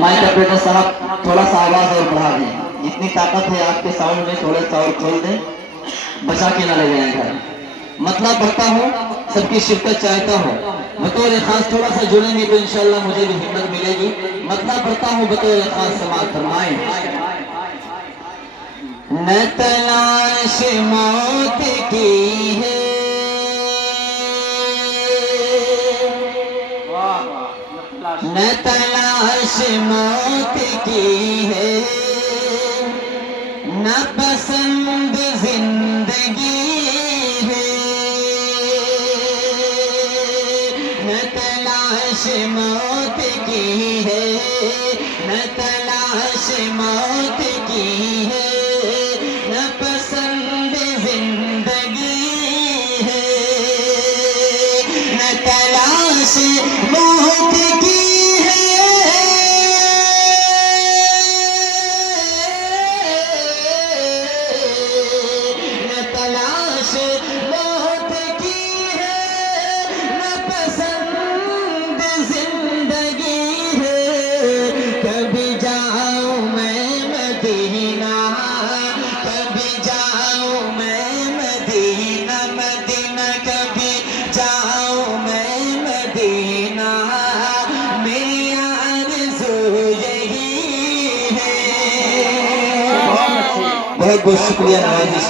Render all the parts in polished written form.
Mic operator صاحب تھوڑا سا آواز اور بڑھا دیں، جتنی طاقت ہے آپ کے ساؤنڈ میں تھوڑا سا اور کھول دیں، بچا کے نہ لے جائیں گھر۔ مطلب پڑھتا ہوں، سب کی شرکت چاہتا ہوں، بطور خاص تھوڑا سا جڑیں گے تو انشاءاللہ مجھے بھی ہمت ملے گی۔ مطلب پڑھتا ہوں بطور خاص، سماعت فرمائیں۔ نہ تلاش موت کی ہے، نہ تلاش موت کی ہے، نہ پسند زندگی ہے، نہ تلاش موت کی ہے، نہ تلاش موت کی ہے، نہ پسند زندگی ہے، نہ تلاش موت کی بہت بہت شکریہ نوازش،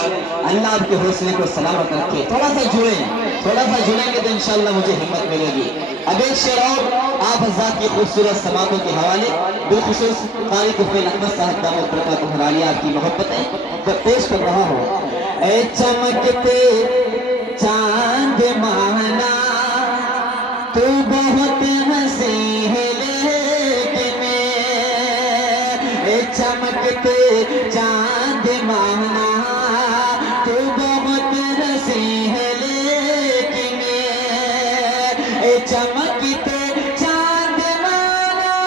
اللہ آپ کے حوصلے کو سلامت رکھے۔ تھوڑا سا جڑیں گے تو انشاءاللہ مجھے ہمت ملے گی۔ اب ایک شعر اور آپ حضرات کی خوبصورت سماعتوں کے حوالے، بالخصوص قاری طفیل احمد صاحب دامت برکاتہ عالیہ آپ کی محبتیں پیش کر رہا ہوں۔ اے چمکتے چاند مانا تو بہت ہنسی ہے لیکن، اے چمکتے چاند مانا تو بہت ہنسی ہے لیکن، اے چمکتے چاند مانا،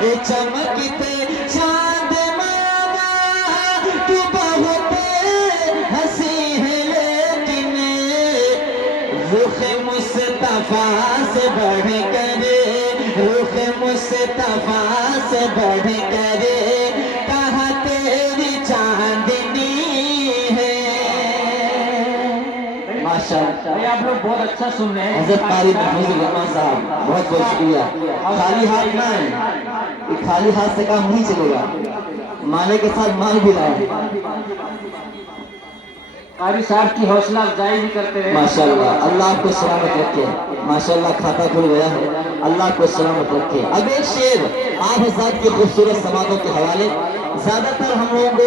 اے چمکتے چاند مانا تو بہت ہنسی ہے لیکن، رخ مصطفیٰ سے بڑھ کر، رخ مصطفیٰ سے بڑھ کر کہاں تیری چاندنی ہے۔ ماشاءاللہ آپ لوگ بہت اچھا سن رہے ہیں۔ حضرت قاری محفوظ الرحمن صاحب بہت بہت شکریہ۔ خالی ہاتھ نہ آئیں، یہ خالی ہاتھ سے کام نہیں چلے گا، مالے کے ساتھ مال بھی لائیں۔ قاری صاحب کی حوصلہ افزائی بھی کرتے رہے۔ ماشاءاللہ اللہ آپ کو سلامت رکھے، ماشاءاللہ کھاتا کھل گیا ہے، اللہ آپ کو سلامت رکھے۔ اب ایک شعر آپ حضرات کی خوبصورت سماعتوں کے حوالے، زیادہ تر ہم لوگوں کو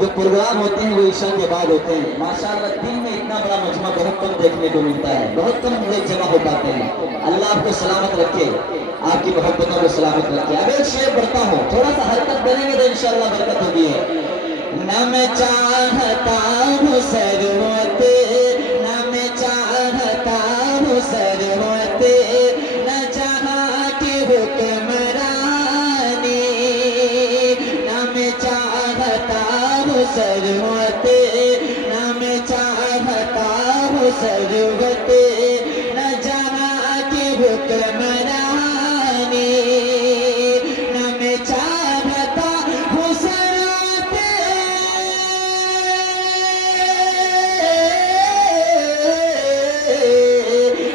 جو پروگرام ہوتے ہیں وہ عشاء کے بعد ہوتے ہیں، ماشاءاللہ دن میں اتنا بڑا مجمع بہت کم دیکھنے کو ملتا ہے، بہت کم لوگ جمع ہو پاتے ہیں۔ اللہ آپ کو سلامت رکھے، آپ کی محبتوں کو سلامت رکھے۔ اب ایک شعر پڑھتا ہوں، تھوڑا سا حرکت کریں گے تو انشاءاللہ برکت ہوگی ہے۔ نہ میں چاہتا ہوں ثروت، نہ میں چاہتا ہوں ثروت، نہ جہاں کی حکمرانی، نہ میں چاہتا ہوں ثروت، نہ میں چاہتا ہوں ثروت، نہ جہاں کی حکمرانی، نہ میں چاہتا ہوں ثروت،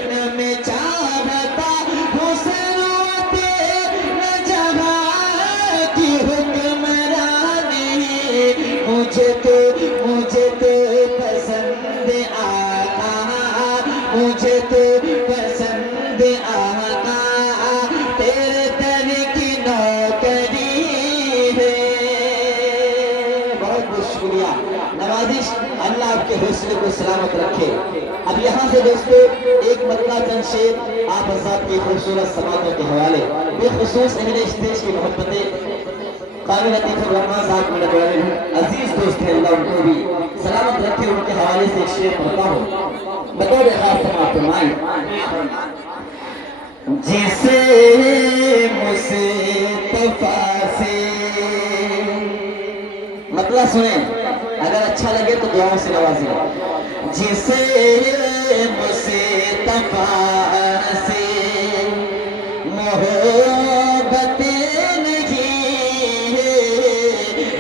نہ میں چاہتا ہوں ثروت، نہ جہاں کی حکمرانی، مجھے تو پسند آقا، مجھے تو پسند آقا، تیرے در کی نوکری ہے۔ بہت بہت شکریہ نوازش، اللہ آپ کے حوصلے کو سلامت رکھے۔ اب یہاں سے دوستو ایک مطلع چند شعر آپ حضرات کی خوبصورت سماعتوں کے حوالے، بالخصوص اہل اسٹیج کی محبتیں قاری لطیف الرحمن صاحب میرے بڑے عزیز دوست ہیں، اللہ ان کو بھی سلامت رکھے، ان کے حوالے سے ایک شعر پڑھتا ہوں بطور خاص سماعت فرمائیں۔ جسے مصطفیٰ سے، مطلب سنیں، اگر اچھا لگے تو دعاؤں سے نوازیں۔ جسے مصطفیٰ سے محبت نہیں ہے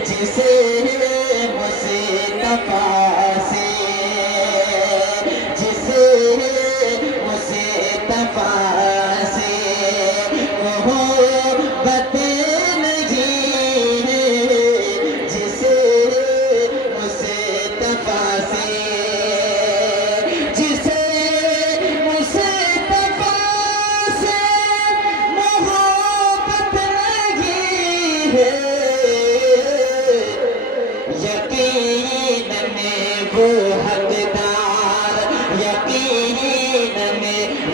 جسے مصطفیٰ سے جسے مصطفیٰ سے محبت نہیں ہے جسے مصطفیٰ سے جسے مصطفیٰ سے محبت نہیں ہے یقیناً وہ حقدار یقیناً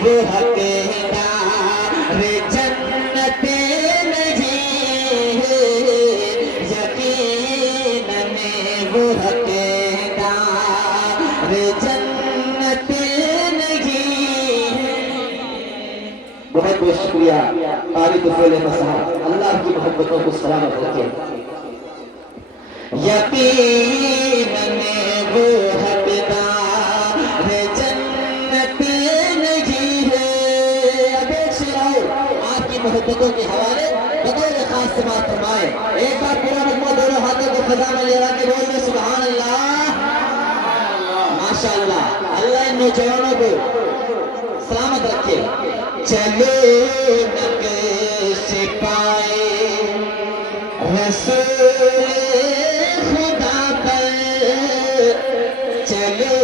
وہ حقدار جنت نہیں ہے یقیناً وہ حقدار جنت نہیں ہے۔ بہت بہت شکریہ قاری طفیل احمد صاحب، اللہ کی محبتوں کو سلامت رکھے۔ یقیناً وہ حقدار جنت نہیں ہے۔ اب ایک شعر اور آپ کی محبتوں کے حوالے بطور خاص سماعت فرمائے۔ ایک بار پورا مجموعہ دونوں ہاتھوں کو فضا میں لے کے بول دے سبحان اللہ، ماشاءاللہ۔ اللہ ان نوجوانوں کو سلامت رکھے۔ چلو نقش پائے رسول خدا پر، چلو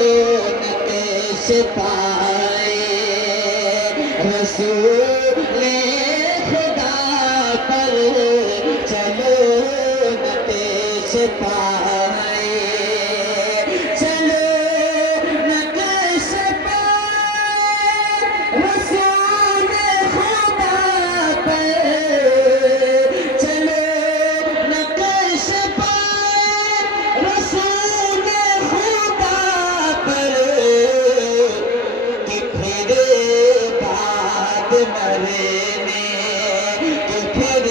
نقش پائے رسول خدا پر، چلو نقش پائے چلو نقش پائے رسول خدا پر، چلو نقش پائے رسول خدا پر، کہ پھر بعد مرنے کہ پھر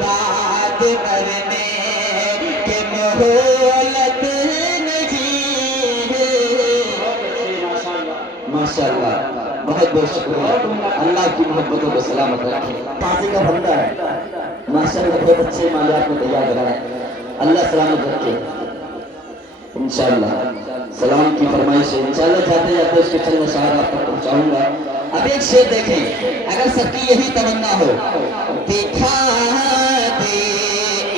بعد مرنے کہ مہلت نہیں ہے۔ ماشاءاللہ، بہت بہت شکریہ، اللہ کی محبتوں کو سلامت رکھے۔ تازی کا بندہ ہے ماشاءاللہ، بہت اچھے مالیات میں تیار کرا ہے، اللہ سلامت رکھے انشاءاللہ۔ سلام کی فرمائش ہے انشاءاللہ، جاتے جاتے اس کے چند اشعار آپ تک پہنچاؤں گا۔ اب ایک شعر دیکھیں، اگر سب کی یہی تمنا ہو، دکھا دے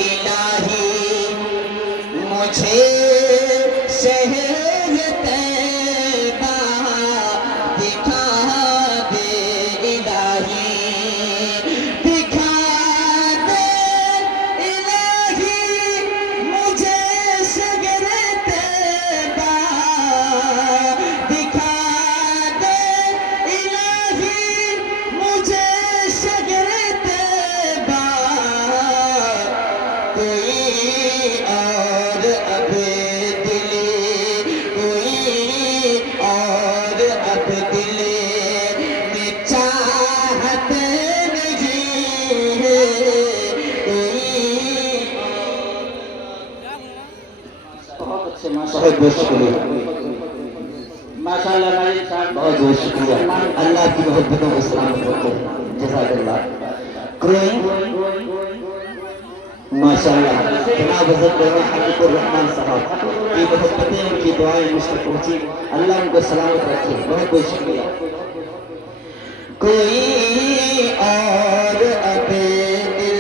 الہی مجھے شہر طیبہ، دکھا دے الہی دکھا دے الہی مجھے شہر طیبہ، دکھا دے الہی مجھے شہر طیبہ، کوئی اور اب دل کوئی اور اب دل میں چاہت نہیں ہے، کوئی بہت اچھے بہت بہت شکریہ، ماشاءاللہ ماجد صاحب، بہت بہت شکریہ، اللہ کی محبتوں کو سلامت رکھے، جزاک اللہ۔ کوئی ماشاءاللہ جناب حضرت حبیب الرحمن صاحب کی محبتیں ان کی دعائیں مجھ تک پہنچی، اللہ ان کو سلامت رکھے، بہت بہت شکریہ۔ کوئی اور اب دل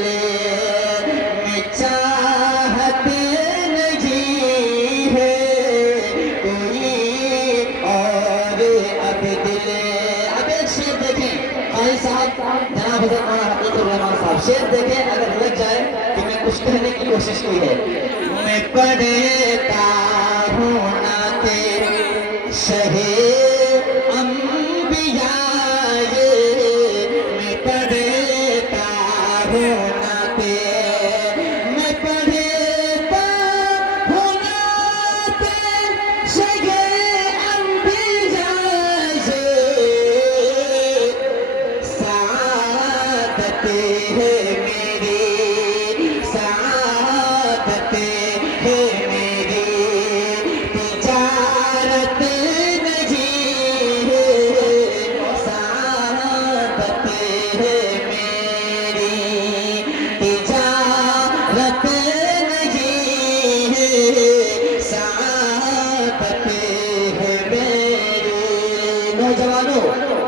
میں چاہت نہیں ہے، کوئی اور اب دل۔ اب ایک شعر دیکھیں قاری صاحب، جناب حضرت حبیب الرحمن صاحب، شعر دیکھیں، اگر لگ جائے کہ میں کچھ کہنے کی کوشش کی ہے۔ میں پڑھتا ہوں نعت شہ انبیاء، میں پڑھتا ہوں نعت، میں پڑھتا ہوں نعت شہ انبیاء، سعادت ہے میری سعادت ہے میری، تجارت نہیں نوجوانوں،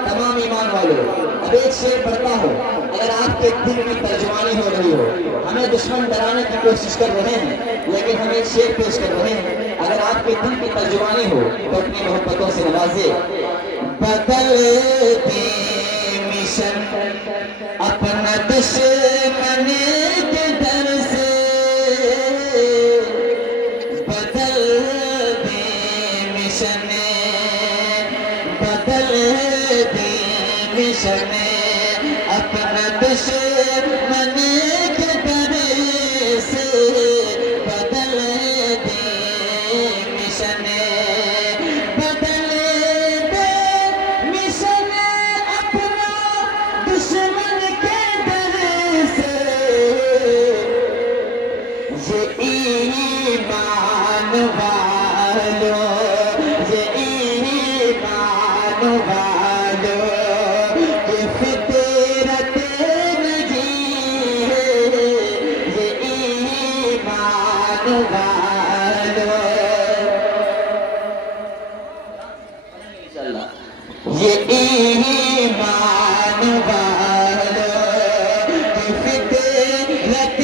تمام ایمان والوں، اب ایک شعر پڑھتا ہوں، اگر آپ کے دل میں ترجمانی ہو رہی ہو، ہمیں دشمن ڈرانے کی کوشش کر رہے ہیں لیکن ہم ایک شعر پیش کر رہے ہیں، اگر آپ کے دل کی ترجمانی ہو تو اپنی محبتوں سے نوازے۔ بدل دے مشن اپنا دشمن کے در سے، بدل دے مشن، بدل دے مشن اپنا دشمن کے در سے، بدل دے مشن، بدل دے مشن اپنا دشمن کے در سے، یہ ایمان والو، یہ ایمان والو کہ فطرت نہیں ہے، یہ ایمان والو، یہ ایمان والو کہ فطرت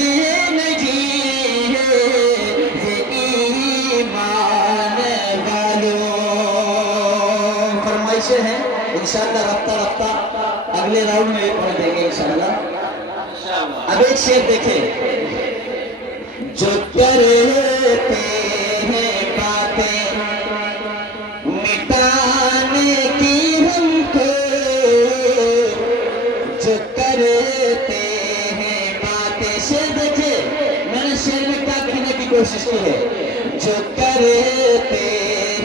نہیں ہے، یہ ایمان والو۔ فرمائشیں ہیں انشاءاللہ رفتہ رفتہ اگلے راؤنڈ میں پڑھ دیں گے انشاءاللہ۔ اب ایک شعر دیکھیں، جو کرتے ہیں باتیں مٹانے کی ہم کو، جو کرتے ہیں باتیں، شعر دیکھیں، میں نے شعر میں کیا کہنے کی کوشش کی ہے، جو کرتے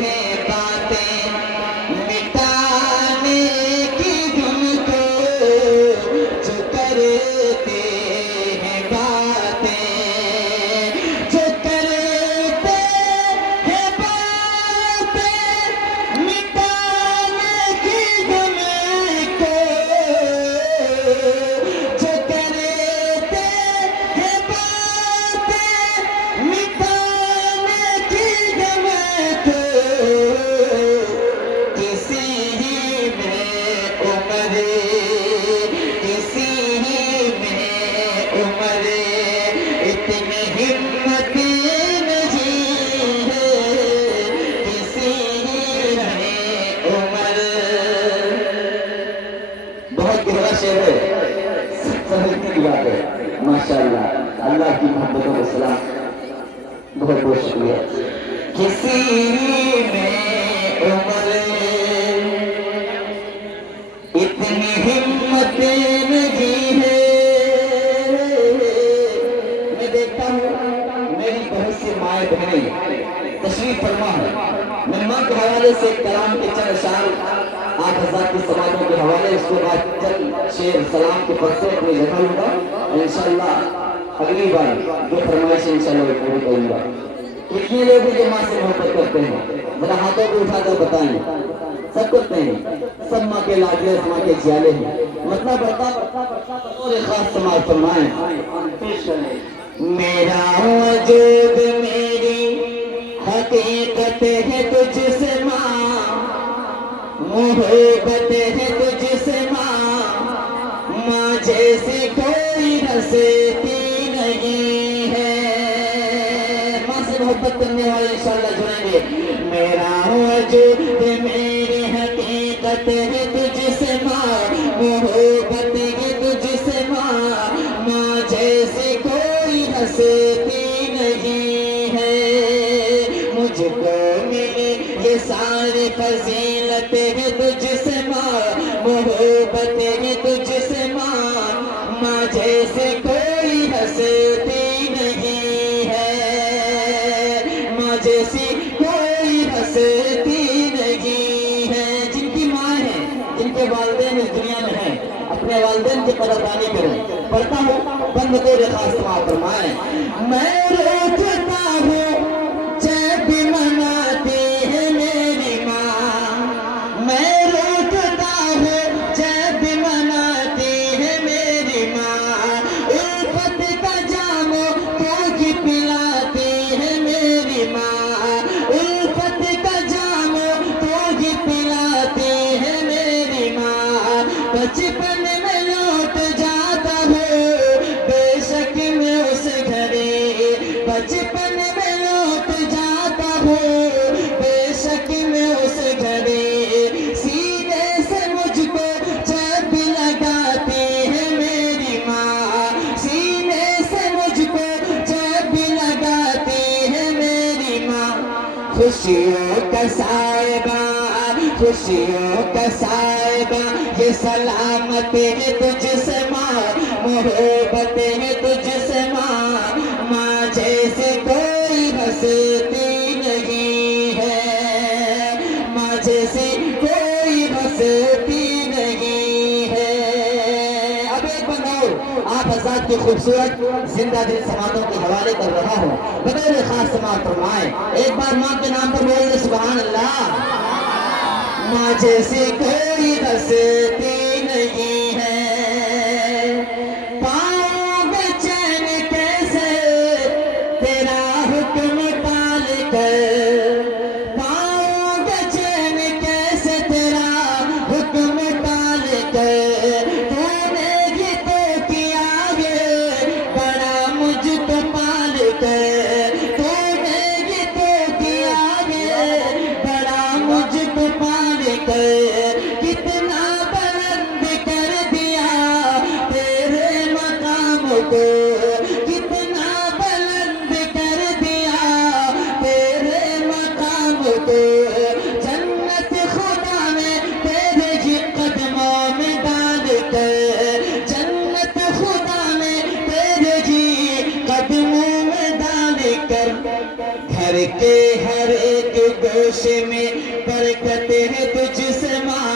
ہیں باتیں مٹانے کی ہم کو، جو کرتے ہیں باتیں، جو کرتے ہیں باتیں مٹانے کی ہم کو، جو کرتے ہیں باتیں مٹانے کی ہم کو، کسی میں عمر، کسی میں عمر اتنی ہمت نہیں ہے، کسی میں عمر، بہت گہرا شعر ہے، سمجھنے کی بات ہے، ماشاءاللہ، اللہ کی محبتوں کو سلام، بہت بہت شکریہ۔ کسی میں عمر اتنی ہمت نہیں ہے، میں دیکھتا ہوں میری بہت سی مائیں بہنیں تشریف فرما ہے، میں ماں کے حوالے سے کلام کے چند اشعار آپ حضرات کی سماجوں کے حوالے، اس کے بعد چند شعر سلام کے پرسے اپنی جگہ لوں گا، انشاءاللہ اگلی بار جو فرمائش انشاءاللہ وہ پوری کروں گا۔ کتنے لوگ ہیں جو ماں سے محبت کرتے ہیں، ذرا ہاتھوں کو اٹھا کر بتائیں، سب کرتے ہیں، سب ماں کے لاڈلے، ماں کے جیالے ہیں، مطلب بڑھتا اور ایک خاص سماعت فرمائیں، میرا وجود میری حقیقت ہے تجھ سے ماں، محبت ہے تجھ سے ماں، ماں جیسی کوئی ہستی نہیں ہے، ماں سے محبت کرنے والے انشاءاللہ جڑیں گے۔ میرا وجود میری حقیقت ہے تجھ سے ماں، محبت ہے تجھ سے ماں، ماں جیسی کوئی ہستی نہیں ہے، مجھ کو ملی یہ ساری فضیلت ہے تجھ سے ماں، محبت ہے تجھ سے ماں، ماں جیسے کوئی ہستی نہیں ہے، ماں جیسی کوئی ہستی نہیں ہے۔ جن کی ماں ہیں، جن کے والدین اس دنیا میں ہیں، اپنے والدین کی قدردانی کریں۔ پڑھتا ہوں، بند کو خاص سماعت فرمائیں، میں روٹتا ہوں جب بھی مناتی ہے میری ماں، میں روٹتا ہوں جب بھی مناتی ہے میری ماں، الفت کا جام تو ہی پلاتی ہے میری ماں، الفت کا جام تو ہی پلاتی ہے خوشیوں کا سائبہ خوشیوں کا سائبہ یہ سلامت ہے تجھ سے ماں محبت ہے تجھ سے ماں جیسے کوئی ہستی نہیں ہے ماں جیسے کوئی ہستی نہیں ہے اب ایک بندہ آپ حضرات کی خوبصورت زندہ دل سماعتوں کے حوالے کر رہا ہوں بطور خاص سماعت فرمائیں ایک بار ماں کے نام پر بولیں سبحان اللہ ماں جیسی کوئی ہستی نہیں ہے پاؤں بے چین کیسے تیرا حکم پال کر پاؤں بے چین کیسے تیرا حکم پال کر تو نے ہی تو کیا ہے بڑا مجھ کو پال کر تو نے ہی تو کیا ہے بڑا مجھ کو پال کر کتنا بلند کر دیا تیرے مقام کو کتنا بلند کر دیا تیرے مقام کو جنت خدا نے تیرے ہی قدموں میں ڈال کر جنت خدا نے تیرے ہی قدموں میں ڈال کر گھر کے ہر ایک گوشے میں برکت ہے تجھ سے ماں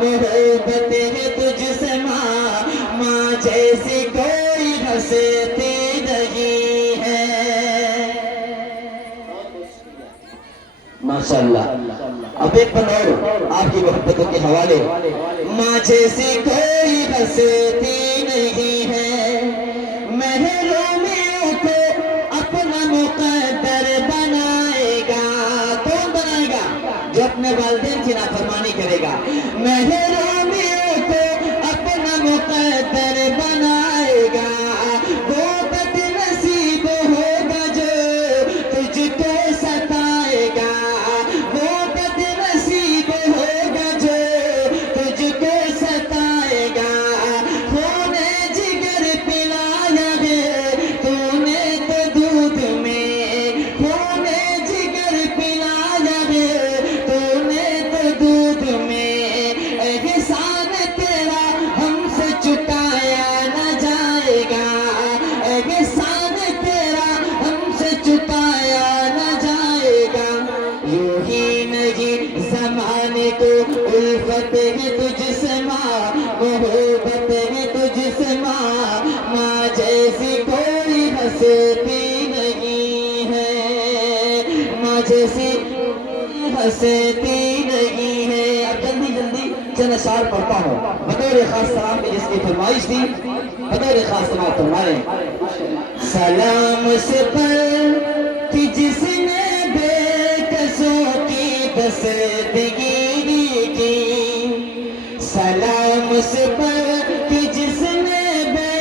محبت ہے تجھ سے ماں جیسی کوئی ہستی نہیں ہے ماشاءاللہ اب ایک بار اور آپ کی محبتوں کے حوالے ماں جیسی کوئی ہستی نہیں ہے محرومیوں کو اپنا مقدر بنائے گا کون بنائے گا جو اپنے والدین کی نافرمانی کرے گا محرومیوں کو اپنا مقدر بنائے گا وہ بد نصیب ہوگا جو تجھ کو ستائے گا وہ بد نصیب ہوگا جو تجھ کو ستائے گا خونے جگر پلایا ہے تو نے تو دودھ میں خونے جگر پلایا ہے تو نے تو دودھ میں احسان تیرا ہم سے چکایا نہ جائے گا احسان تیرا ہم سے چکایا نہ جائے گا یوں ہی نہیں زمانے کو الفت ہے تجھ سے ماں محبت ہے تجھ سے ماں جیسی کوئی ہستی نہیں ہے ماں جیسی ہستی نہیں ہے اب جلدی جلدی چند اشعار پڑھتا ہوں بطور خاص سلام کی جس کی فرمائش تھی بطور خاص سلام فرمائیں سلام سے پر کہ جس نے بے کسوں کی دستگیری کی سلام سے پر کہ جس نے بے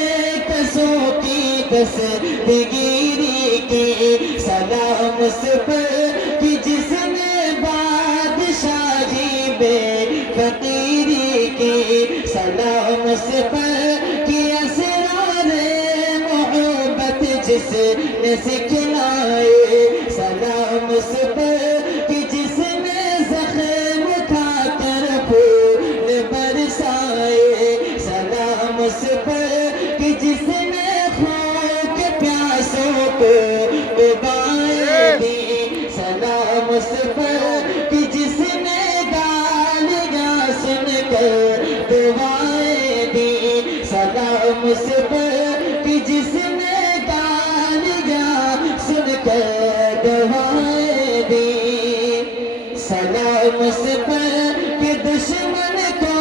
کسوں کی دستگیری کی سلام سے پر کہ جس نے بادشاہی بے فقیری کی سلام سے پر کہ اسرار محبت جس نے سکھلائے سلام سے پر کہ جس نے زخم اٹھا کر پھول برسائے سلام سے پر کہ جس نے خون کے پیاسوں کو ڈبائے دی سلام سے پر کہ جس نے گالیاں سن کر دعائیں دی سلام سے پر کہ جس نے گالیاں سن کر دعائیں دی سلام سے پر کہ دشمن کو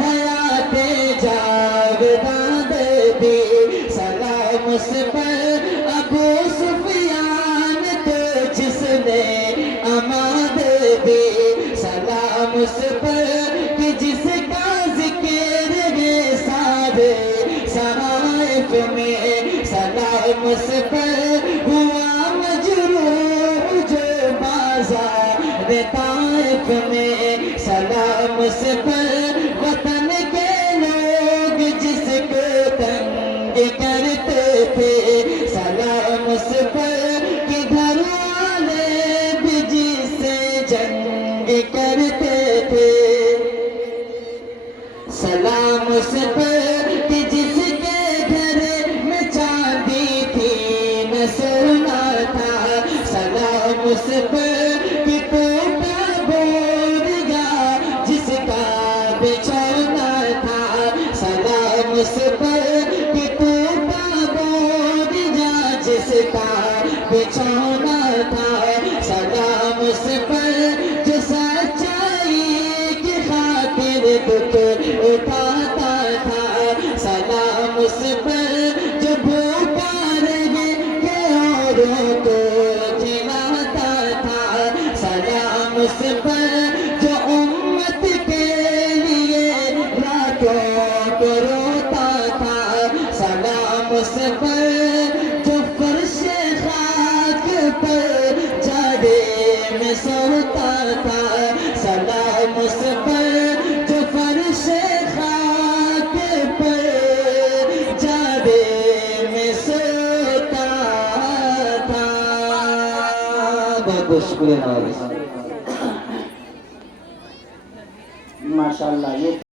حیات جاودان دی سلام سے پر ابو سفیان کو جس نے اماد دی سلام سے پر کہ جس کا ذکر ہے سارے صحائف میں سلام سے پر ہوا مجروح جو بازار طائف میں سلام سے پر وطن کے لوگ جس کو تنگ کرتے تھے سلام سے پر کہ گھر والے بھی جس سے اس پر کہ ٹوٹا بور جا جس کا بچھونا تھا سلام اس پر جو سچائی کی خاطر دکھ اٹھاتا تھا سلام اس پر جو بھوکا رہے کہ اوروں کو کھلاتا تھا سلام اس پر جو امت کے لیے راتوں کو روتا تھا سلام اس پر جو فرش خاک پر جاڑے میں سوتا تھا سلام اس پر جو فرش خاک پر جاڑے میں سوتا تھا بہت بہت شکریہ نواز ماشاءاللہ یہ